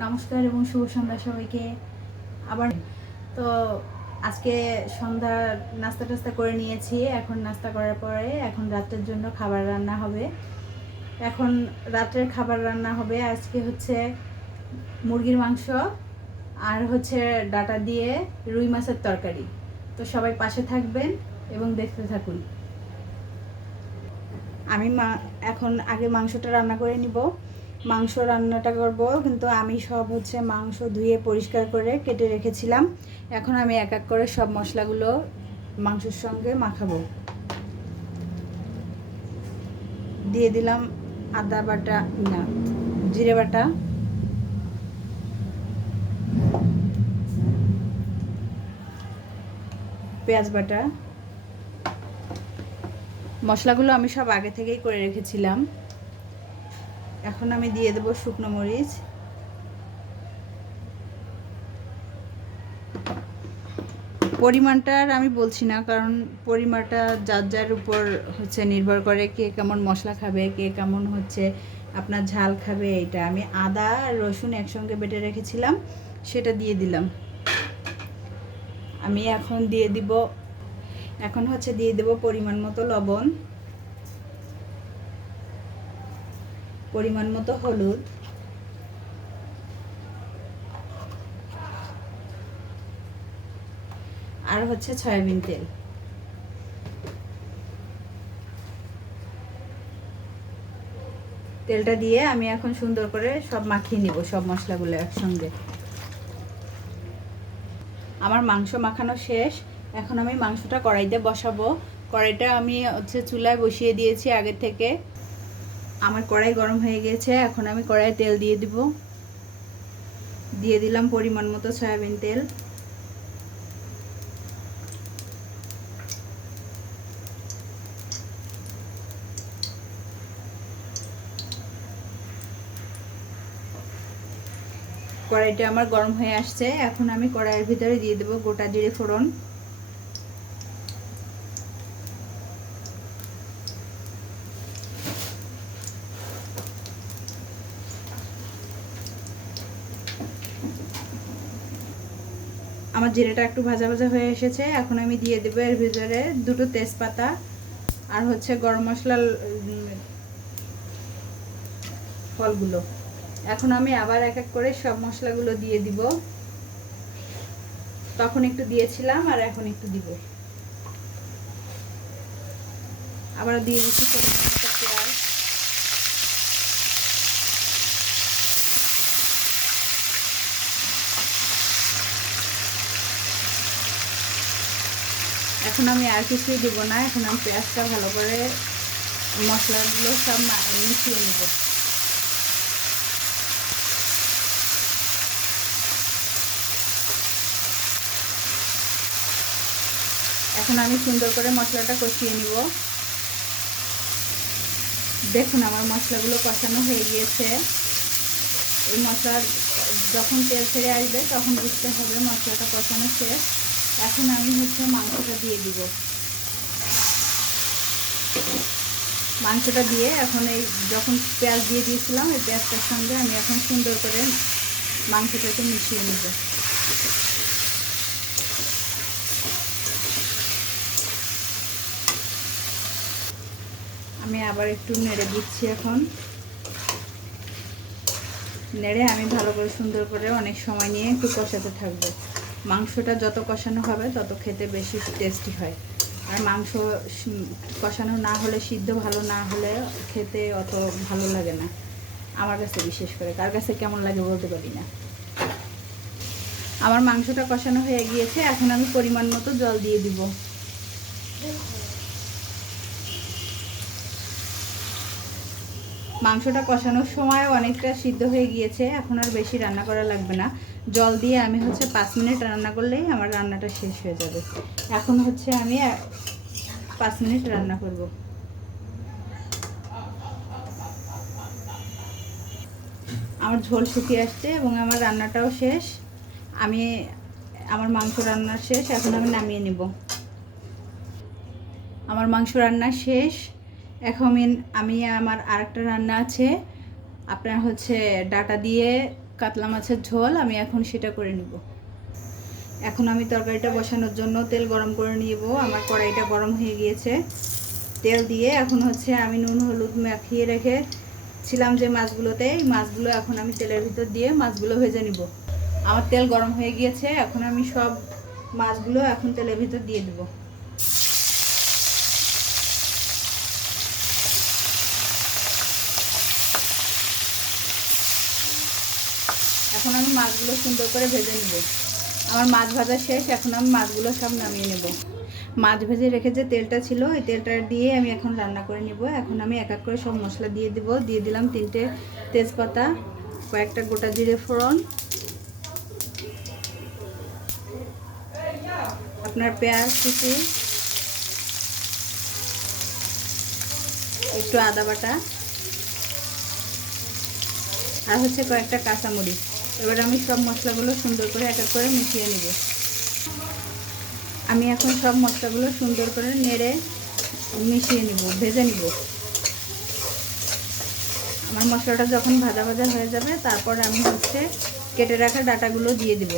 নমস্কার এবং শুভ সন্ধ্যা সবাইকে। আবার তো আজকে সন্ধ্যা নাস্তা টাস্তা করে নিয়েছি। এখন নাস্তা করার পরে এখন রাতের জন্য খাবার রান্না হবে। এখন রাতের খাবার রান্না হবে আজকে হচ্ছে মুরগির মাংস আর হচ্ছে ডাটা দিয়ে রুই মাছের তরকারি। তো সবাই পাশে থাকবেন এবং দেখতে থাকুন। আমি এখন আগে মাংসটা রান্না করে নিব। মাংস রান্নাটা করব, কিন্তু আমি সব হচ্ছে মাংস ধুয়ে পরিষ্কার করে কেটে রেখেছিলাম। এখন আমি এক এক করে সব মশলাগুলো মাংসের সঙ্গে মাখাবো। দিয়ে দিলাম আদা বাটা, না জিরে বাটা, পেঁয়াজ বাটা। মশলাগুলো আমি সব আগে থেকেই করে রেখেছিলাম। এখন আমি দিয়ে দেবো শুকনো মরিচ, পরিমাণটা আর আমি বলছি না, কারণ পরিমাণটা যার যার উপর হচ্ছে নির্ভর করে, কে কেমন মশলা খাবে, কে কেমন হচ্ছে আপনার ঝাল খাবে। এটা আমি আদা আর রসুন একসঙ্গে বেটে রেখেছিলাম, সেটা দিয়ে দিলাম। আমি এখন দিয়ে দেব পরিমাণ মতো লবণ, পরিমাণ মতো হলুদ, আর হচ্ছে সয়াবিন তেল। তেলটা দিয়ে আমি এখন সুন্দর করে সব মাখিয়ে নিব, সব মশলাগুলো একসঙ্গে। আমার মাংস মাখানো শেষ। এখন আমি মাংসটা কড়াইতে বসাবো। কড়াইটা আমি হচ্ছে চুলায় বসিয়ে দিয়েছি আগে থেকে। আমার কড়াই গরম হয়ে গেছে। এখন আমি কড়াইয়ে তেল দিয়ে দিলাম পরিমাণ মতো সয়াবিন তেল। কড়াইটা আমার গরম হয়ে আসছে। এখন আমি কড়াইয়ের ভিতরে দিয়ে দেবো গোটা জিরে ফোড়ন, আমার জিরেটা একটু ভাজা ভাজা হয়ে এসেছে। এখন আমি দিয়ে দেবো এর ভিতরে দুটো তেজপাতা আর হচ্ছে গরম মশলার ফলগুলো। এখন আমি আবার এক এক করে সব মশলাগুলো দিয়ে দিব। তখন একটু দিয়েছিলাম আর এখন একটু দিব। আবার দিয়ে দিচ্ছি পেঁয়াজ। এখন আমি আর কিছুই দিব না। এখন আমি পেঁয়াজটা ভালো করে মশলাগুলো সব মিশিয়ে নেব। এখন আমি সুন্দর করে মশলাটা কষিয়ে নিব। দেখুন আমার মশলাগুলো কষানো হয়ে গিয়েছে। এই মশলা যখন তেল ছেড়ে আসবে তখন বুঝতে হবে মশলাটা কষানো শেষ। এখন আমি হচ্ছে মাংসটা দিয়ে দিব। মাংসটা দিয়ে এখন এই যখন পেঁয়াজ দিয়ে দিয়েছিলাম, এই পেঁয়াজটার সঙ্গে আমি এখন সুন্দর করে মাংসটাকে মিশিয়ে নেব। আমি আবার একটু নেড়ে দিচ্ছি। এখন নেড়ে আমি ভালো করে সুন্দর করে অনেক সময় নিয়ে একটু কষাতে থাকবো। মাংসটা যত কষানো হবে তত খেতে বেশি টেস্টি হয়। আর মাংস কষানো না হলে, সিদ্ধ ভালো না হলে খেতে অত ভালো লাগে না আমার কাছে, বিশেষ করে। কার কাছে কেমন লাগে বলতে পারি না। আমার মাংসটা কষানো হয়ে গিয়েছে। এখন আমি পরিমাণ মতো জল দিয়ে দিব। মাংসটা কষানোর সময় অনেকটা সিদ্ধ হয়ে গিয়েছে। এখন আর বেশি রান্না করা লাগবে না। জল দিয়ে আমি হচ্ছে 5 মিনিট রান্না করলেই আমার রান্নাটা শেষ হয়ে যাবে। এখন হচ্ছে আমি 5 মিনিট রান্না করব। আমার ঝোল শুকিয়ে আসছে এবং আমার রান্নাটাও শেষ। আমার মাংস রান্না শেষ। এখন আমি নামিয়ে নেব। আমার মাংস রান্না শেষ। এখন আমার আরেকটা রান্না আছে। আপনার হচ্ছে ডাটা দিয়ে কাতলা মাছের ঝোল আমি এখন সেটা করে নিব। এখন আমি তরকারিটা বসানোর জন্য তেল গরম করে নিব। আমার কড়াইটা গরম হয়ে গিয়েছে। তেল দিয়ে এখন হচ্ছে আমি নুন হলুদ মাখিয়ে রেখেছিলাম যে মাছগুলোতে, এই মাছগুলো এখন আমি তেলের ভিতর দিয়ে মাছগুলো ভেজে নিব। আমার তেল গরম হয়ে গিয়েছে, এখন আমি সব মাছগুলো এখন তেলের ভিতর দিয়ে দেব। এখন আমি মাছগুলো সুন্দর করে ভেজে নেব। আমার মাছ ভাজা শেষ, এখন আমি মাছগুলো সব নামিয়ে নেব। মাছ ভেজে রেখে যে তেলটা ছিল ওই তেলটা দিয়ে আমি এখন রান্না করে নেব। এখন আমি এক এক করে সব মশলা দিয়ে দেব। দিয়ে দিলাম 3টে তেজপাতা, কয়েকটা গোটা জিরে ফোড়ন, আপনার পেঁয়াজ কুচি, একটু আদা বাটা, আর হচ্ছে কয়েকটা কাঁচামরিচ। এবার আমি সব মশলাগুলো সুন্দর করে এক এক করে মিশিয়ে নেব। আমি এখন সব মশলাগুলো সুন্দর করে নেড়ে মিশিয়ে নিব, ভেজে নিব। আমার মশলাটা যখন ভাজা ভাজা হয়ে যাবে তারপর আমি হচ্ছে কেটে রাখা ডাঁটাগুলো দিয়ে দিব।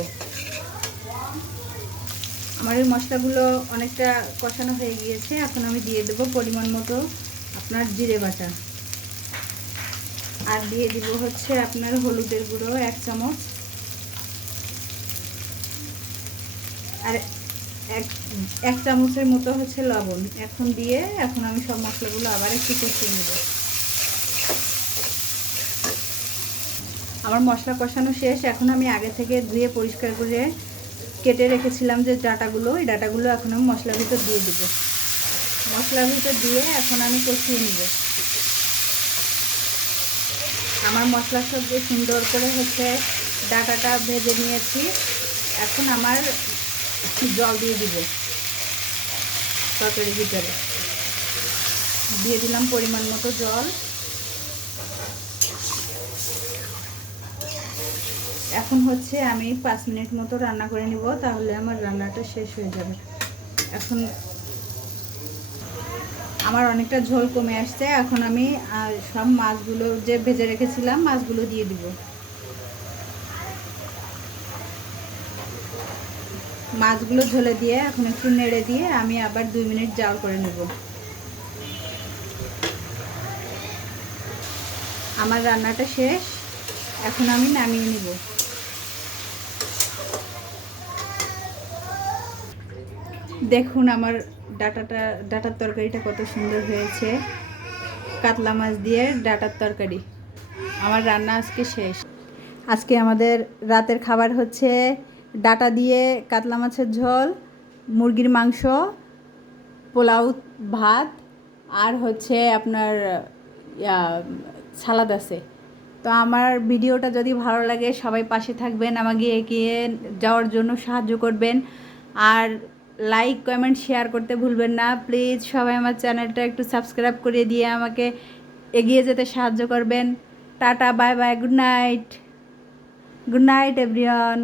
আমার এই মশলাগুলো অনেকটা কষানো হয়ে গিয়েছে, এখন আমি দিয়ে দেব পরিমাণ মতো আপনার জিরে বাটা, আর দিয়ে দিব হচ্ছে আপনার হলুদের গুঁড়ো 1 চামচ, আর এক চামচের মতো হচ্ছে লবণ। এখন দিয়ে এখন আমি সব মশলাগুলো আবার একটু কষিয়ে নেব। আমার মশলা কষানো শেষ, এখন আমি আগে থেকে ধুয়ে পরিষ্কার করে কেটে রেখেছিলাম যে ডাঁটাগুলো, এই ডাঁটাগুলো এখন আমি মশলার ভিতর দিয়ে দেব। মশলার ভিতর দিয়ে এখন আমি কষিয়ে নেব। আমার মশলার সবজি সুন্দর করে হচ্ছে ডাঁটাটা ভেজে নিয়েছি। এখন আমার জল দিয়ে দিব। তরকারির ভিতরে দিয়ে দিলাম পরিমাণ মতো জল। এখন হচ্ছে আমি 5 মিনিট মতো রান্না করে নিব, তাহলে আমার রান্নাটা শেষ হয়ে যাবে। এখন আমার অনেকটা ঝোল কমে আসছে, এখন আমি সব মাছগুলো যে ভেজে রেখেছিলাম মাছগুলো দিয়ে দিব। মাছগুলো ঝোলে দিয়ে এখন একটু নেড়ে দিয়ে আমি আবার 2 মিনিট জাল করে নেব। আমার রান্নাটা শেষ, এখন আমি নামিয়ে নিব। দেখুন আমার ডাঁটার তরকারিটা কত সুন্দর হয়েছে। কাতলা মাছ দিয়ে ডাঁটার তরকারি। আমার রান্না আজকে শেষ। আজকে আমাদের রাতের খাবার হচ্ছে ডাঁটা দিয়ে কাতলা মাছের ঝোল, মুরগির মাংস, পোলাও, ভাত, আর হচ্ছে আপনার সালাদ আছে। তো আমার ভিডিওটা যদি ভালো লাগে সবাই পাশে থাকবেন, আমাকে এগিয়ে যাওয়ার জন্য সাহায্য করবেন, আর লাইক কমেন্ট শেয়ার করতে ভুলবেন না। প্লিজ সবাই আমার চ্যানেলটা একটু সাবস্ক্রাইব করে দিয়ে আমাকে এগিয়ে যেতে সাহায্য করবেন। Tata, bye bye, good night, everyone.